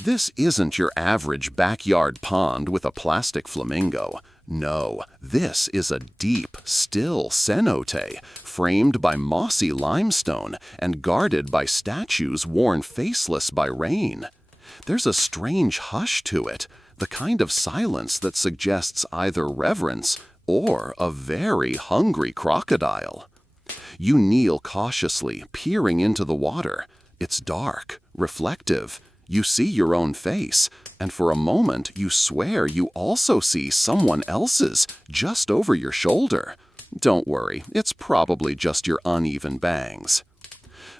This isn't your average backyard pond with a plastic flamingo. No, this is a deep, still cenote, framed by mossy limestone and guarded by statues worn faceless by rain. There's a strange hush to it, the kind of silence that suggests either reverence or a very hungry crocodile. You kneel cautiously, peering into the water. It's dark, reflective. You see your own face, and for a moment you swear you also see someone else's just over your shoulder. Don't worry, it's probably just your uneven bangs.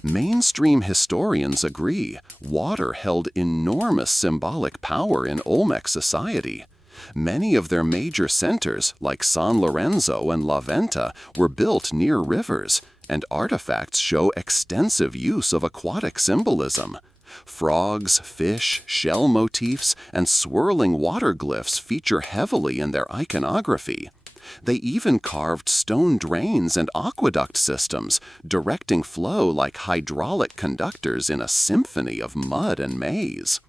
Mainstream historians agree water held enormous symbolic power in Olmec society. Many of their major centers, like San Lorenzo and La Venta, were built near rivers, and artifacts show extensive use of aquatic symbolism. Frogs, fish, shell motifs, and swirling water glyphs feature heavily in their iconography. They even carved stone drains and aqueduct systems, directing flow like hydraulic conductors in a symphony of mud and maze.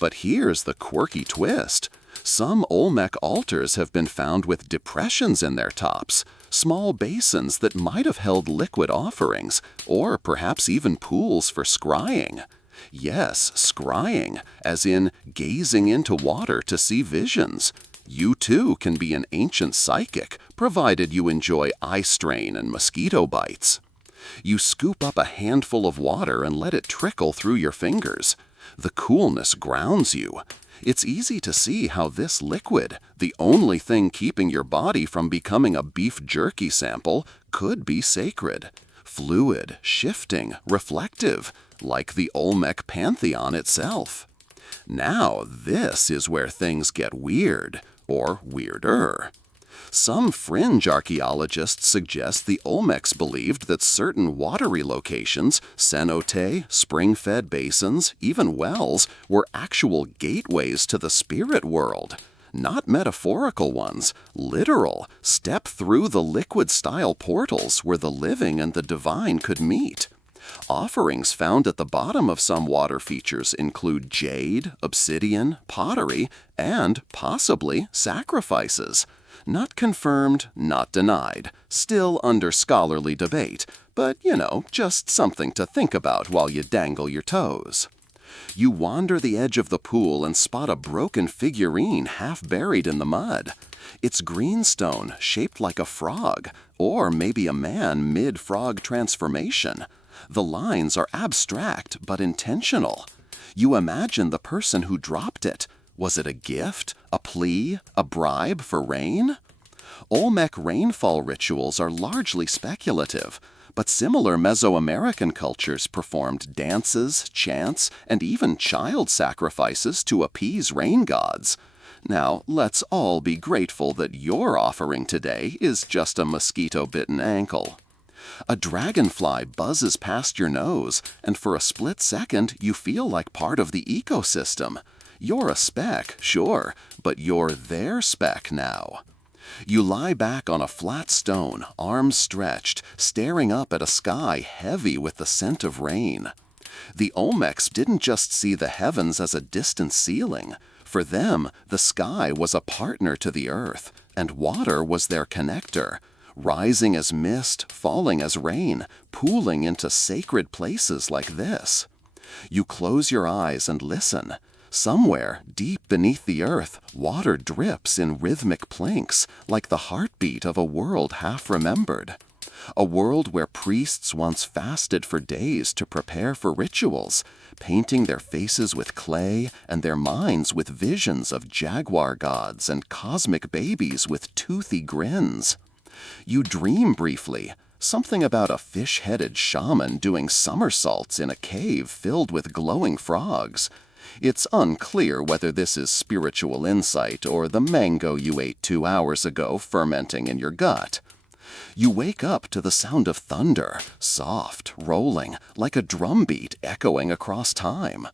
But here's the quirky twist. Some Olmec altars have been found with depressions in their tops, small basins that might have held liquid offerings, or perhaps even pools for scrying. Yes, scrying, as in gazing into water to see visions. You too can be an ancient psychic, provided you enjoy eye strain and mosquito bites. You scoop up a handful of water and let it trickle through your fingers. The coolness grounds you. It's easy to see how this liquid, the only thing keeping your body from becoming a beef jerky sample, could be sacred. Fluid, shifting, reflective, like the Olmec pantheon itself. Now this is where things get weird, or weirder. Some fringe archaeologists suggest the Olmecs believed that certain watery locations, cenote, spring-fed basins, even wells, were actual gateways to the spirit world. Not metaphorical ones, literal, step through the liquid-style portals where the living and the divine could meet. Offerings found at the bottom of some water features include jade, obsidian, pottery, and, possibly, sacrifices. Not confirmed, not denied, still under scholarly debate, but, just something to think about while you dangle your toes. You wander the edge of the pool and spot a broken figurine half buried in the mud. It's greenstone, shaped like a frog, or maybe a man mid-frog transformation. The lines are abstract but intentional. You imagine the person who dropped it. Was it a gift, a plea, a bribe for rain? Olmec rainfall rituals are largely speculative, but similar Mesoamerican cultures performed dances, chants, and even child sacrifices to appease rain gods. Now, let's all be grateful that your offering today is just a mosquito-bitten ankle. A dragonfly buzzes past your nose, and for a split second you feel like part of the ecosystem. You're a speck, sure, but you're their speck now. You lie back on a flat stone, arms stretched, staring up at a sky heavy with the scent of rain. The Olmecs didn't just see the heavens as a distant ceiling. For them, the sky was a partner to the earth, and water was their connector, rising as mist, falling as rain, pooling into sacred places like this. You close your eyes and listen. Somewhere, deep beneath the earth, water drips in rhythmic plinks, like the heartbeat of a world half-remembered. A world where priests once fasted for days to prepare for rituals, painting their faces with clay and their minds with visions of jaguar gods and cosmic babies with toothy grins. You dream briefly, something about a fish-headed shaman doing somersaults in a cave filled with glowing frogs. It's unclear whether this is spiritual insight or the mango you ate 2 hours ago fermenting in your gut. You wake up to the sound of thunder, soft, rolling, like a drumbeat echoing across time.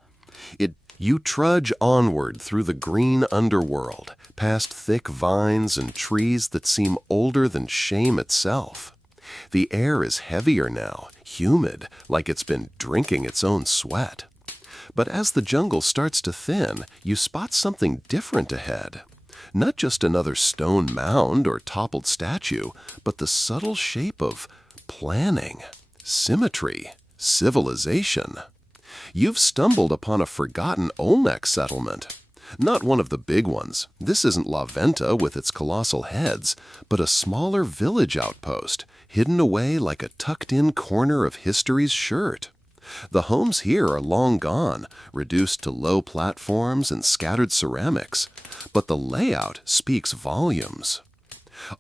You trudge onward through the green underworld, past thick vines and trees that seem older than shame itself. The air is heavier now, humid, like it's been drinking its own sweat. But as the jungle starts to thin, you spot something different ahead. Not just another stone mound or toppled statue, but the subtle shape of planning, symmetry, civilization. You've stumbled upon a forgotten Olmec settlement. Not one of the big ones. This isn't La Venta with its colossal heads, but a smaller village outpost, hidden away like a tucked-in corner of history's shirt. The homes here are long gone, reduced to low platforms and scattered ceramics, but the layout speaks volumes.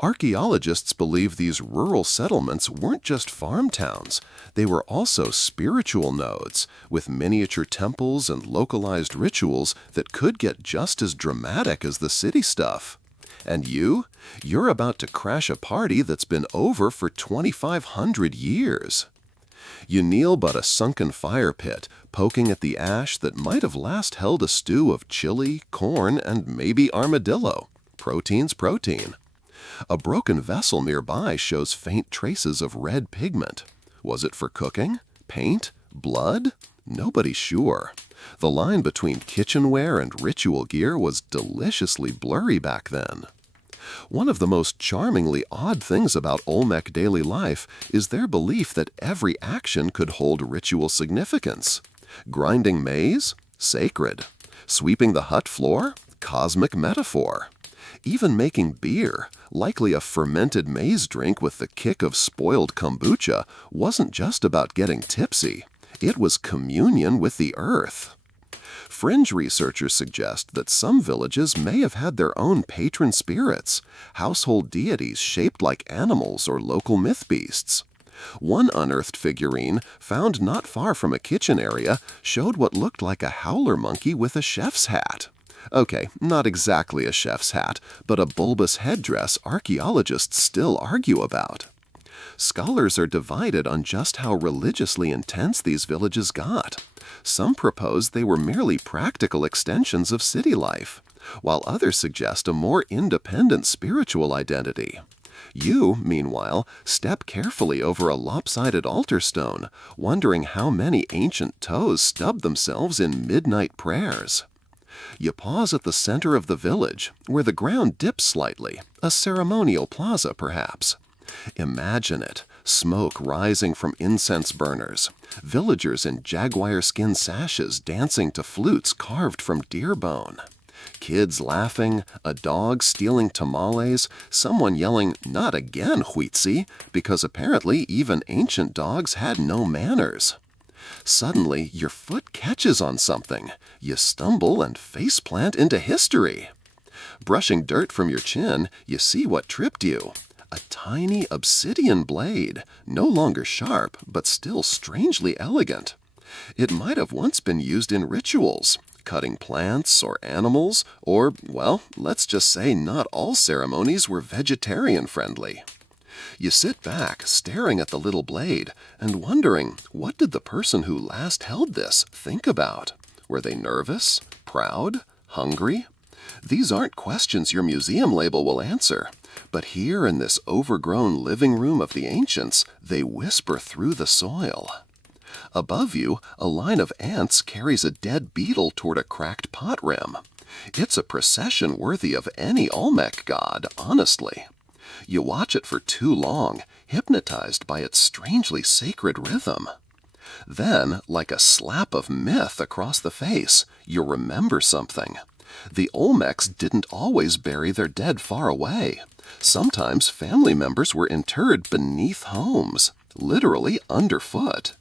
Archaeologists believe these rural settlements weren't just farm towns. They were also spiritual nodes, with miniature temples and localized rituals that could get just as dramatic as the city stuff. And you're about to crash a party that's been over for 2,500 years. You kneel by a sunken fire pit, poking at the ash that might have last held a stew of chili, corn, and maybe armadillo. Protein's protein. A broken vessel nearby shows faint traces of red pigment. Was it for cooking? Paint? Blood? Nobody's sure. The line between kitchenware and ritual gear was deliciously blurry back then. One of the most charmingly odd things about Olmec daily life is their belief that every action could hold ritual significance. Grinding maize? Sacred. Sweeping the hut floor? Cosmic metaphor. Even making beer, likely a fermented maize drink with the kick of spoiled kombucha, wasn't just about getting tipsy. It was communion with the earth. Fringe researchers suggest that some villages may have had their own patron spirits, household deities shaped like animals or local myth beasts. One unearthed figurine, found not far from a kitchen area, showed what looked like a howler monkey with a chef's hat. Okay, not exactly a chef's hat, but a bulbous headdress archaeologists still argue about. Scholars are divided on just how religiously intense these villages got. Some propose they were merely practical extensions of city life, while others suggest a more independent spiritual identity. You, meanwhile, step carefully over a lopsided altar stone, wondering how many ancient toes stubbed themselves in midnight prayers. You pause at the center of the village, where the ground dips slightly, a ceremonial plaza perhaps. Imagine it, smoke rising from incense burners, villagers in jaguar skin sashes dancing to flutes carved from deer bone. Kids laughing, a dog stealing tamales, someone yelling, "Not again, Huitzi," because apparently even ancient dogs had no manners. Suddenly, your foot catches on something. You stumble and faceplant into history. Brushing dirt from your chin, you see what tripped you. A tiny obsidian blade, no longer sharp, but still strangely elegant. It might have once been used in rituals, cutting plants or animals, or, well, let's just say not all ceremonies were vegetarian-friendly. You sit back, staring at the little blade, and wondering, what did the person who last held this think about? Were they nervous? Proud? Hungry? These aren't questions your museum label will answer, but here in this overgrown living room of the ancients, they whisper through the soil. Above you, a line of ants carries a dead beetle toward a cracked pot rim. It's a procession worthy of any Olmec god, honestly. You watch it for too long, hypnotized by its strangely sacred rhythm. Then, like a slap of myth across the face, you remember something. The Olmecs didn't always bury their dead far away. Sometimes family members were interred beneath homes, literally underfoot.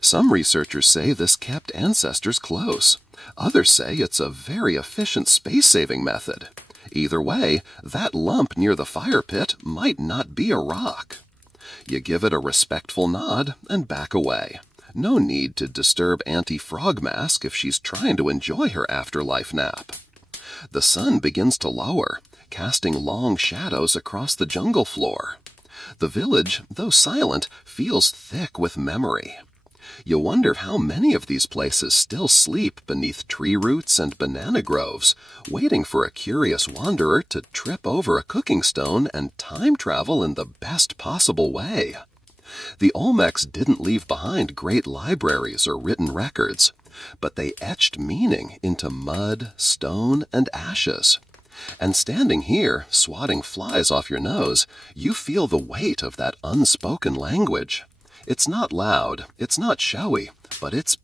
Some researchers say this kept ancestors close. Others say it's a very efficient space-saving method. Either way, that lump near the fire pit might not be a rock. You give it a respectful nod and back away. No need to disturb Auntie Frogmask if she's trying to enjoy her afterlife nap. The sun begins to lower, casting long shadows across the jungle floor. The village, though silent, feels thick with memory. You wonder how many of these places still sleep beneath tree roots and banana groves, waiting for a curious wanderer to trip over a cooking stone and time travel in the best possible way. The Olmecs didn't leave behind great libraries or written records, but they etched meaning into mud, stone, and ashes. And standing here, swatting flies off your nose, you feel the weight of that unspoken language. It's not loud, it's not showy, but it's